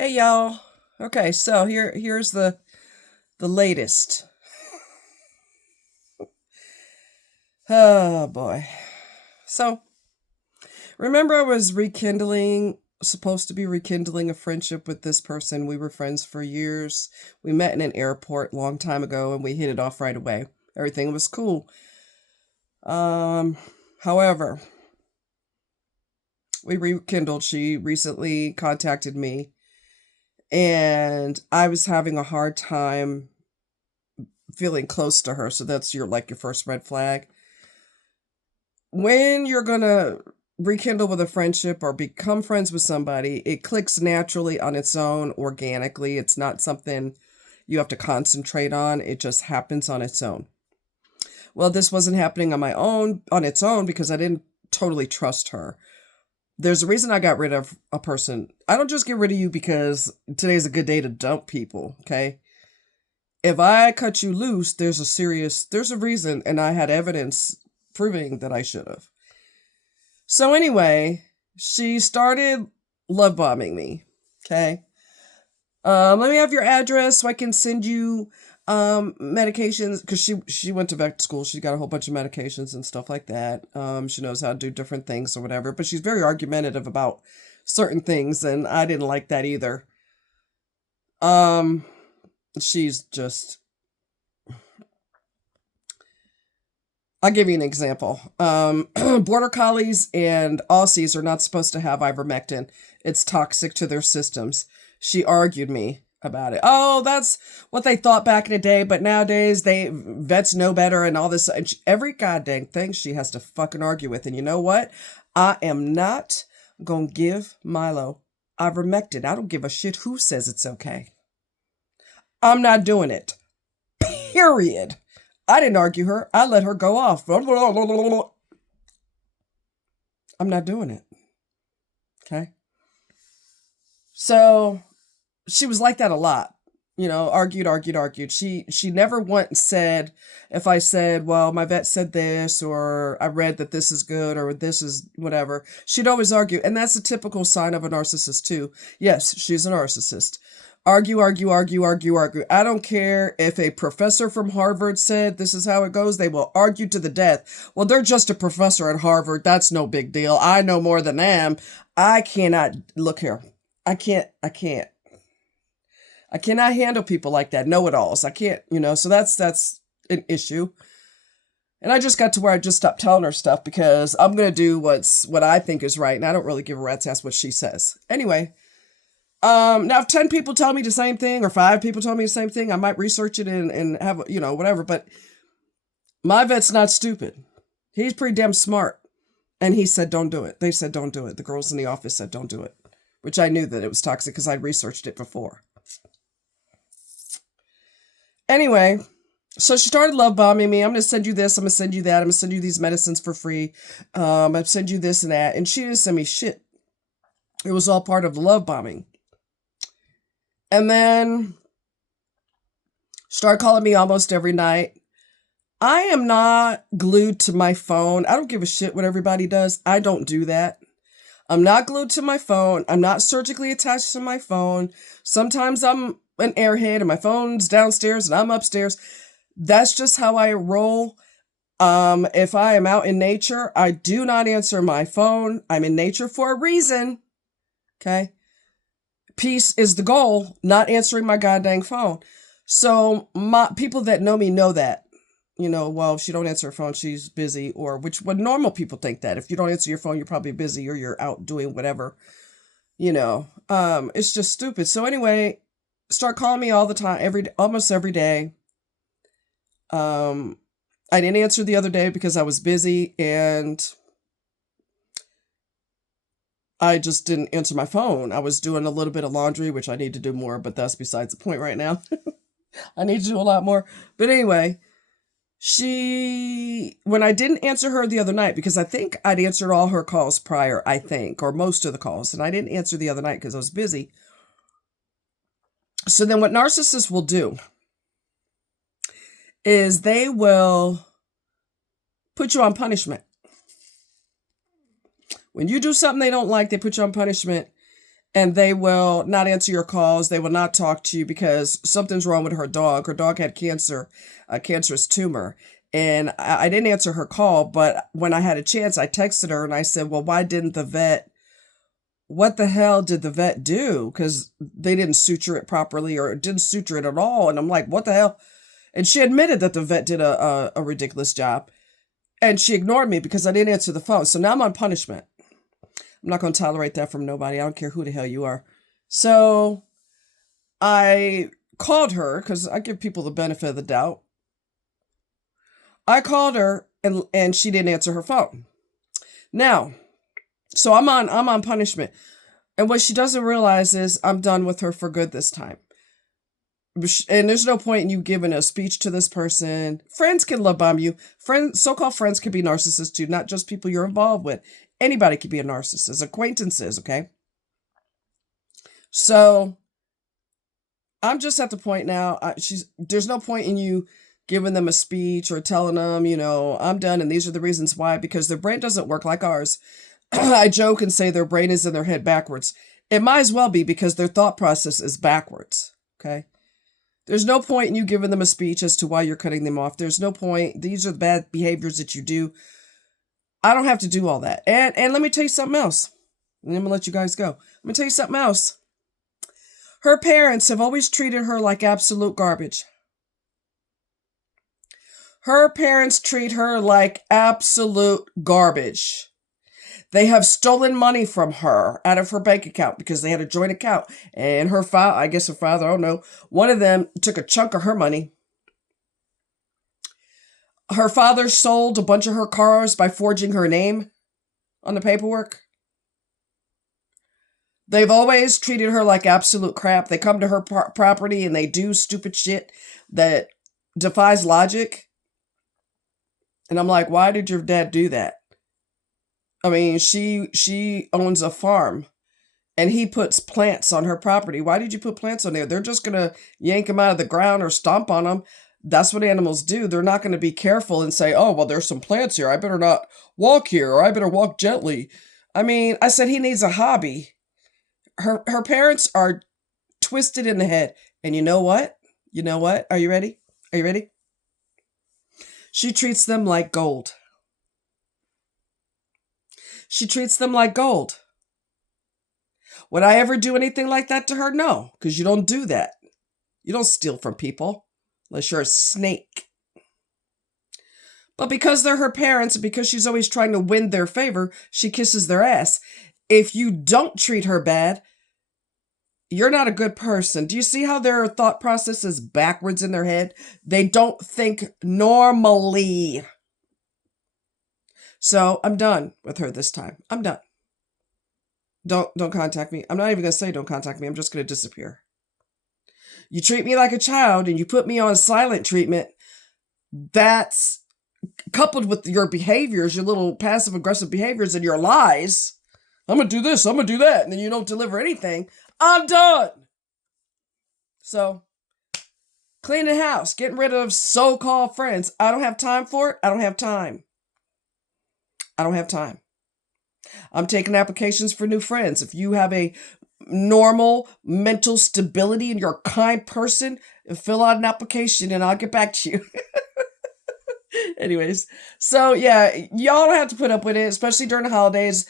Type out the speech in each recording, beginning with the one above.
Hey y'all. Okay, so here's the latest. Oh boy. So, remember I was supposed to be rekindling a friendship with this person. We were friends for years. We met in an airport a long time ago and we hit it off right away. Everything was cool. Um However, we rekindled. She recently contacted me and I was having a hard time feeling close to her. So that's your first red flag. When you're gonna rekindle with a friendship or become friends with somebody, it clicks naturally on its own, organically. It's not something you have to concentrate on. It just happens on its own. Well, this wasn't happening on its own because I didn't totally trust her. There's a reason I got rid of a person. I don't just get rid of you because today's a good day to dump people, okay? If I cut you loose, there's a reason, and I had evidence proving that I should have. So anyway, she started love bombing me. Okay. Let me have your address so I can send you medications, because she went to vet school. She got a whole bunch of medications and stuff like that. She knows how to do different things or whatever, but she's very argumentative about certain things, and I didn't like that either. Um, she's just I'll give you an example. Border collies and Aussies are not supposed to have ivermectin. It's toxic to their systems. She argued me about it. Oh, that's what they thought back in the day, but nowadays vets know better and all this. And every goddamn thing she has to fucking argue with. And you know what? I am not gonna give Milo ivermectin. I don't give a shit who says it's okay. I'm not doing it. Period. I didn't argue her. I let her go off. I'm not doing it. Okay. So she was like that a lot. Argued. She never once said, if I said, well, my vet said this, or I read that this is good, or this is whatever, she'd always argue. And that's a typical sign of a narcissist too. Yes, she's a narcissist. Argue. I don't care if a professor from Harvard said this is how it goes. They will argue to the death. Well, they're just a professor at Harvard. That's no big deal. I know more than them. I cannot look here. I can't. I cannot handle people like that. Know-it-alls. I can't. So that's an issue. And I just got to where I just stopped telling her stuff because I'm gonna do what I think is right, and I don't really give a rat's ass what she says. Anyway. Now if 10 people tell me the same thing or 5 people tell me the same thing, I might research it and have, whatever. But my vet's not stupid. He's pretty damn smart. And he said, don't do it. They said, don't do it. The girls in the office said, don't do it, which I knew that it was toxic because I'd researched it before. Anyway, so she started love bombing me. I'm going to send you this. I'm going to send you that. I'm going to send you these medicines for free. I'm going to send you this and that. And she didn't send me shit. It was all part of the love bombing. And then started calling me almost every night. I am not glued to my phone. I don't give a shit what everybody does. I don't do that. I'm not glued to my phone. I'm not surgically attached to my phone. Sometimes I'm an airhead and my phone's downstairs and I'm upstairs. That's just how I roll. If I am out in nature, I do not answer my phone. I'm in nature for a reason. Okay. Peace is the goal, not answering my goddamn phone. So my people that know me know that. Well, if she don't answer her phone, she's busy, or what normal people think that. If you don't answer your phone, you're probably busy or you're out doing whatever. It's just stupid. So anyway, start calling me all the time, almost every day. I didn't answer the other day because I was busy and I just didn't answer my phone. I was doing a little bit of laundry, which I need to do more, but that's besides the point right now. I need to do a lot more. But anyway, when I didn't answer her the other night, because I think I'd answered all her calls prior, or most of the calls, and I didn't answer the other night because I was busy. So then what narcissists will do is they will put you on punishment. When you do something they don't like, they put you on punishment. and they will not answer your calls. They will not talk to you because something's wrong with her dog. Her dog had cancer, a cancerous tumor. And I didn't answer her call, but when I had a chance, I texted her and I said, well, why didn't the vet, what the hell did the vet do? Because they didn't suture it properly or didn't suture it at all. And I'm like, what the hell? And she admitted that the vet did a ridiculous job. And she ignored me because I didn't answer the phone. So now I'm on punishment. I'm not going to tolerate that from nobody. I don't care who the hell you are. So I called her because I give people the benefit of the doubt. I called her and she didn't answer her phone. Now, so I'm on punishment. And what she doesn't realize is I'm done with her for good this time. And there's no point in you giving a speech to this person. Friends can love bomb you. Friends, so-called friends can be narcissists too, not just people you're involved with. Anybody can be a narcissist. Acquaintances, okay? So I'm just at the point now. There's no point in you giving them a speech or telling them, I'm done and these are the reasons why, because their brain doesn't work like ours. I joke and say their brain is in their head backwards. It might as well be because their thought process is backwards, okay? There's no point in you giving them a speech as to why you're cutting them off. There's no point. These are the bad behaviors that you do. I don't have to do all that. And let me tell you something else. And I'm going to let you guys go. I'm going to tell you something else. Her parents have always treated her like absolute garbage. Her parents treat her like absolute garbage. They have stolen money from her out of her bank account because they had a joint account. And her father, I guess her father, I don't know, one of them took a chunk of her money. Her father sold a bunch of her cars by forging her name on the paperwork. They've always treated her like absolute crap. They come to her property and they do stupid shit that defies logic. And I'm like, why did your dad do that? I mean, she owns a farm and he puts plants on her property. Why did you put plants on there? They're just going to yank them out of the ground or stomp on them. That's what animals do. They're not going to be careful and say, oh, well, there's some plants here. I better not walk here or I better walk gently. I mean, I said he needs a hobby. Her parents are twisted in the head. And you know what? You know what? Are you ready? Are you ready? She treats them like gold. She treats them like gold. Would I ever do anything like that to her? No, because you don't do that. You don't steal from people unless you're a snake. But because they're her parents and because she's always trying to win their favor, she kisses their ass. If you don't treat her bad, you're not a good person. Do you see how their thought process is backwards in their head? They don't think normally. So I'm done with her this time. I'm done. Don't contact me. I'm not even going to say don't contact me. I'm just going to disappear. You treat me like a child and you put me on silent treatment. That's coupled with your behaviors, your little passive aggressive behaviors and your lies. I'm going to do this. I'm going to do that. And then you don't deliver anything. I'm done. So cleaning the house, getting rid of so-called friends. I don't have time for it. I don't have time. I don't have time. I'm taking applications for new friends. If you have a normal mental stability and you're a kind person, fill out an application and I'll get back to you. Anyways, so yeah, y'all don't have to put up with it, especially during the holidays.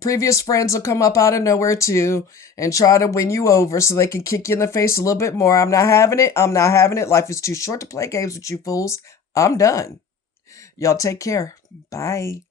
Previous friends will come up out of nowhere too and try to win you over so they can kick you in the face a little bit more. I'm not having it. I'm not having it. Life is too short to play games with you fools. I'm done. Y'all take care. Bye.